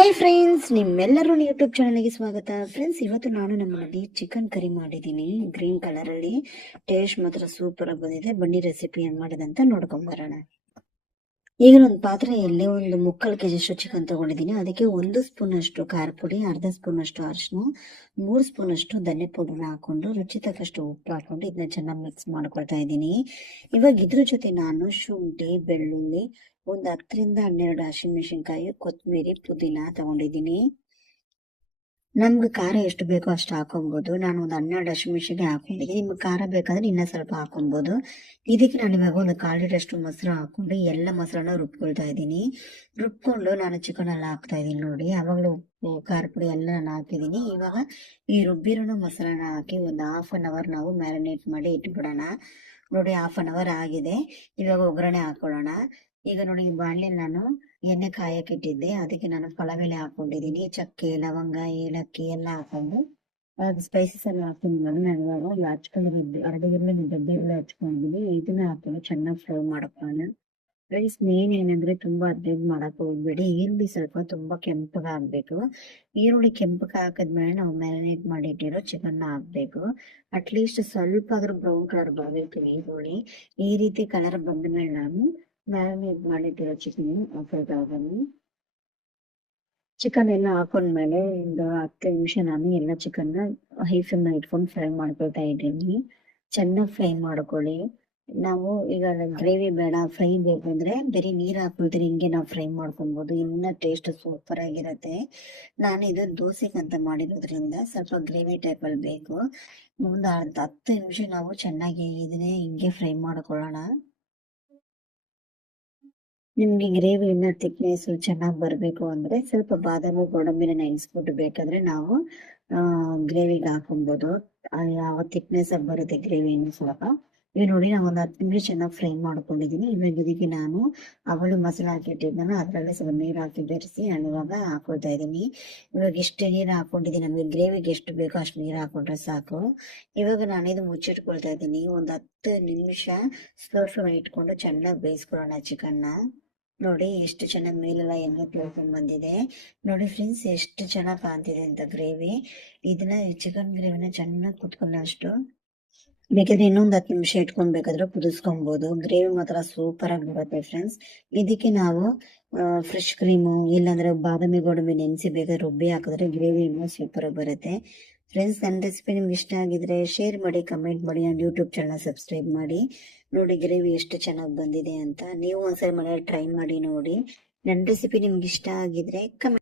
Hi friends, ನಿಮ್ಮೆಲ್ಲರೂ YouTube ಚಾನಲ್ಗೆ ಸ್ವಾಗತ. Friends, ಇವತ್ತು ನಾನು ನಮ್ಮ ಮನೆಯಲ್ಲಿ ಚಿಕನ್ ಕರಿ ಮಾಡಿದ್ದೀನಿ. ಗ್ರೀನ್ ಕಲರ್ ಅಲ್ಲಿ ಟೇಸ್ಟ್ ಮಾತ್ರ ಸೂಪರ್ ಆಗಿ ಬಂದಿದೆ. ಬನ್ನಿ ರೆಸಿಪಿ ಏನು ಮಾಡೋದಂತ ನೋಡ್ಕೊಂಬರೋಣ. ಈಗ ಒಂದು ಪಾತ್ರೆಯಲ್ಲಿ ಒಂದು 3/4 kg ಚಿಕನ್ ತಗೊಂಡಿದ್ದೀನಿ. ಅದಕ್ಕೆ 1 ಸ್ಪೂನ್ ಅಷ್ಟು ಖಾರ ಪುಡಿ, ಅರ್ಧ ಸ್ಪೂನ್ ಅಷ್ಟು ಅರಿಶಿನ, 3 ಸ್ಪೂನ್ ಅಷ್ಟು ಧನ್ಯ ಪೌಡರ್ನ ಹಾಕೊಂಡು ರುಚಿ ತಕ್ಕಷ್ಟು ಉಪ್ಪು ಹಾಕೊಂಡು ಇದನ್ನ ಚೆನ್ನಾಗಿ ಮಿಕ್ಸ್ ಮಾಡ್ಕೊಳ್ತಾ ಇದ್ದೀನಿ. ಇವಾಗ ಇದ್ರ ಜೊತೆ ನಾನು ಶುಂಠಿ, ಬೆಳ್ಳುಳ್ಳಿ, ಒಂದು 10ರಿಂದ 12 ಹಸಿಮೆಣಸಿನಕಾಯಿ, ಕೊತ್ತಂಬರಿ, ಪುದೀನ ತಗೊಂಡಿದ್ದೀನಿ. ನಮ್ಗೆ ಖಾರ ಎಷ್ಟು ಬೇಕೋ ಅಷ್ಟು ಹಾಕೊಬೋದು. ನಾನು ಒಂದು 12 ಹಸಿಮೆಣಸಿನಕಾಯಿ ಹಾಕೊಂಡಿದ್ದೀನಿ. ನಿಮ್ಗೆ ಖಾರ ಬೇಕಾದ್ರೆ ಇನ್ನೂ ಸ್ವಲ್ಪ ಹಾಕೊಬೋದು. ಇದಕ್ಕೆ ನಾನು ಇವಾಗ ಒಂದು 1/4 ಲೀಟರ್ ಮೊಸರು ಹಾಕೊಂಡು ಎಲ್ಲ ಮೊಸರನ್ನ ರುಬ್ಕೊಳ್ತಾ ಇದ್ದೀನಿ. ರುಬ್ಕೊಂಡು ನಾನು ಚಿಕನ್ ಎಲ್ಲ ಹಾಕ್ತಾ ಇದ್ದೀನಿ. ನೋಡಿ, ಆವಾಗಲೂ ಉಪ್ಪು, ಖಾರ ಪುಡಿ ಎಲ್ಲ ನಾನು ಹಾಕಿದ್ದೀನಿ. ಇವಾಗ ಈ ರುಬ್ಬಿರೋ ಮೊಸರನ್ನ ಹಾಕಿ ಒಂದು 1/2 hour ನಾವು ಮ್ಯಾರಿನೇಟ್ ಮಾಡಿ ಇಟ್ಬಿಡೋಣ. ನೋಡಿ, 1/2 hour ಆಗಿದೆ. ಇವಾಗ ಒಗ್ಗರಣೆ ಹಾಕೊಳ್ಳೋಣ. ಈಗ ನೋಡಿ, ಬಾಣಲೆಯಲ್ಲಿ ನಾನು ಎಣ್ಣೆ ಕಾಯಕ್ಕೆ ಇಟ್ಟಿದ್ದೆ. ಅದಕ್ಕೆ ನಾನು ಪಲಾವ್ ಎಲೆ ಹಾಕೊಂಡಿದ್ದೀನಿ. ಚಕ್ಕೆ, ಲವಂಗ, ಏಲಕ್ಕಿ ಎಲ್ಲ ಹಾಕೊಂಡು ಅದು ಸ್ಪೈಸಸ್ ಎಲ್ಲ ಹಾಕೊಂಡಿದ್ದೀನಿ. ನಾನು ಇವಾಗ ಹಚ್ಕೊಂಡಿದ್ದೀನಿ, ಅರ್ಧಗಿರ್ಲೆ ಡಬ್ಬಿಗೆಲ್ಲ ಹಚ್ಕೊಂಡಿದ್ದೀನಿ. ಇದನ್ನ ಹಾಕೊಂಡು ಚೆನ್ನಾಗಿ ಫ್ರೈ ಮಾಡ್ಕೊಳ್ಳೋಣ. ರೈಸ್ ಮೇನ್ ಏನಂದ್ರೆ ತುಂಬಾ ಅರ್ಜೆಂಟ್ ಮಾಡಕ್ ಹೋಗ್ಬೇಡಿ. ಈರುಳ್ಳಿ ಸ್ವಲ್ಪ ತುಂಬಾ ಕೆಂಪಗೆ ಹಾಕ್ಬೇಕು. ಈರುಳ್ಳಿ ಕೆಂಪಗೆ ಹಾಕಿದ್ಮೇಲೆ ನಾವು ಮ್ಯಾರಿನೇಟ್ ಮಾಡಿ ಇಟ್ಟಿರೋ ಚಿಕನ್ ಹಾಕ್ಬೇಕು. ಅಟ್ಲೀಸ್ಟ್ ಸ್ವಲ್ಪ ಆದ್ರೂ ಬ್ರೌನ್ ಕಲರ್ ಬರಬೇಕು ಈರುಳ್ಳಿ. ಈ ರೀತಿ ಕಲರ್ ಬಂದ್ಮೇಲೆ ನಾನು ಮ್ಯಾರಿನೇಟ್ ಮಾಡಿಟ್ಟಿರೋ ಚಿಕನ್ ಹಾಕೋತಾ ಇದ್ದೀನಿ. ಚಿಕನ್ ಎಲ್ಲ ಹಾಕೊಂಡ್ಮೇಲೆ ಒಂದು 10 ನಿಮಿಷ ನಾನು ಎಲ್ಲ ಚಿಕನ್ನ ಹೈ ಫ್ಲೇಮ್ ಇಟ್ಕೊಂಡು ಫ್ರೈ ಮಾಡ್ಕೊಳ್ತಾ ಇದ್ದೀನಿ. ಚೆನ್ನಾಗಿ ಫ್ರೈ ಮಾಡ್ಕೊಳ್ಳಿ. ನಾವು ಈಗ ಗ್ರೇವಿ ಬೇಡ, ಫ್ರೈ ಬೇಕಂದ್ರೆ ಬರೀ ನೀರು ಹಾಕೊಳ್ತೀರಿ, ಹಿಂಗೆ ನಾವು ಫ್ರೈ ಮಾಡ್ಕೊಬೋದು. ಇನ್ನ ಟೇಸ್ಟ್ ಸೂಪರ್ ಆಗಿರತ್ತೆ. ನಾನು ಇದು ದೋಸೆಗಂತ ಮಾಡಿರೋದ್ರಿಂದ ಸ್ವಲ್ಪ ಗ್ರೇವಿ ಟೈಪಲ್ಲಿ ಬೇಕು. ಒಂದು 10 ನಿಮಿಷ ನಾವು ಚೆನ್ನಾಗಿ ಇದನ್ನೇ ಹಿಂಗೆ ಫ್ರೈ ಮಾಡ್ಕೊಳ್ಳೋಣ. ನಿಮ್ಗೆ ಗ್ರೇವಿ ಇನ್ನ ಥಿಕ್ನೆಸ್ ಚೆನ್ನಾಗಿ ಬರಬೇಕು ಅಂದ್ರೆ ಸ್ವಲ್ಪ ಬಾದಾಮಿ, ಗೋಡಂಬಿನ ನೆನೆಸ್ಬಿಟ್ಟು ಬೇಕಾದ್ರೆ ನಾವು ಗ್ರೇವಿಗೆ ಹಾಕೊಬೋದು. ಯಾವ ಥಿಕ್ನೆಸ್ ಆಗಿ ಬರುತ್ತೆ ಗ್ರೇವಿ ಇನ್ನು ಸ್ವಲ್ಪ. ಈಗ ನೋಡಿ, ನಾನು ಒಂದು 10 ನಿಮಿಷ ಚೆನ್ನಾಗಿ ಫ್ರೈ ಮಾಡ್ಕೊಂಡಿದ್ದೀನಿ. ಇವಾಗ ಇದಕ್ಕೆ ನಾನು ಅವಳು ಮಸಾಲೆ ಹಾಕಿಟ್ಟಿದ್ದನ್ನು ಅದರಲ್ಲೇ ಸ್ವಲ್ಪ ನೀರು ಹಾಕಿ ಬೆರೆಸಿ ನಾನು ಇವಾಗ ಹಾಕೊಳ್ತಾ ಇದ್ದೀನಿ. ಇವಾಗ ಎಷ್ಟು ನೀರು ಹಾಕೊಂಡಿದ್ದೀನಿ, ನಮಗೆ ಗ್ರೇವಿಗೆ ಎಷ್ಟು ಬೇಕೋ ಅಷ್ಟು ನೀರು ಹಾಕೊಂಡ್ರೆ ಸಾಕು. ಇವಾಗ ನಾನು ಇದು ಮುಚ್ಚಿಟ್ಕೊಳ್ತಾ ಇದ್ದೀನಿ. ಒಂದು 10 ನಿಮಿಷ ಸ್ಲೋ ಫ್ಲೇಮ್ ಇಟ್ಕೊಂಡು ಚೆನ್ನಾಗಿ ಬೇಯಿಸ್ಕೊಳ್ಳೋಣ ಚಿಕನ್ನ. ನೋಡಿ, ಎಷ್ಟು ಚೆನ್ನಾಗಿ ಮೇಲೆಲ್ಲ ಎಣ್ಣೆ ತೊಳ್ಕೊಂಡ್ ಬಂದಿದೆ. ನೋಡಿ ಫ್ರೆಂಡ್ಸ್, ಎಷ್ಟು ಚೆನ್ನಾಗಿ ಕಾಣ್ತಿದೆ ಅಂತ ಗ್ರೇವಿ. ಇದನ್ನ ಚಿಕನ್ ಗ್ರೇವಿನ ಚೆನ್ನಾಗಿ ಕುತ್ಕೊಳ್ಳೋ ಅಷ್ಟು ಬೇಕಾದ್ರೆ ಇನ್ನೊಂದು 10 ನಿಮಿಷ ಇಟ್ಕೊಂಡ್ಬೇಕಾದ್ರೆ ಕುದಿಸ್ಕೊಬಹುದು. ಗ್ರೇವಿ ಮಾತ್ರ ಸೂಪರ್ ಆಗಿ ಬರುತ್ತೆ ಫ್ರೆಂಡ್ಸ್. ಇದಕ್ಕೆ ನಾವು ಫ್ರೆಶ್ ಕ್ರೀಮು ಇಲ್ಲಾಂದ್ರೆ ಬಾದಾಮಿ, ಗೋಡಂಬಿ ನೆನೆಸಿ ಬೇಕಾದ್ರೆ ರುಬ್ಬಿ ಹಾಕಿದ್ರೆ ಗ್ರೇವಿ ಇನ್ನೂ ಸೂಪರ್ ಆಗಿ ಬರುತ್ತೆ. ಫ್ರೆಂಡ್ಸ್, ನನ್ನ ರೆಸಿಪಿ ನಿಮ್ಗೆ ಇಷ್ಟ ಆಗಿದ್ರೆ ಶೇರ್ ಮಾಡಿ, ಕಮೆಂಟ್ ಮಾಡಿ, ನನ್ನ ಯೂಟ್ಯೂಬ್ ಚಾನಲ್ ಸಬ್ಸ್ಕ್ರೈಬ್ ಮಾಡಿ. ನೋಡಿ ಗ್ರೇವಿ ಎಷ್ಟು ಚೆನ್ನಾಗಿ ಬಂದಿದೆ ಅಂತ. ನೀವು ಒಂದ್ಸರಿ ಮನೆಯಲ್ಲಿ ಟ್ರೈ ಮಾಡಿ ನೋಡಿ. ನನ್ನ ರೆಸಿಪಿ ನಿಮ್ಗೆ ಇಷ್ಟ ಆಗಿದ್ರೆ ಕಮೆಂಟ್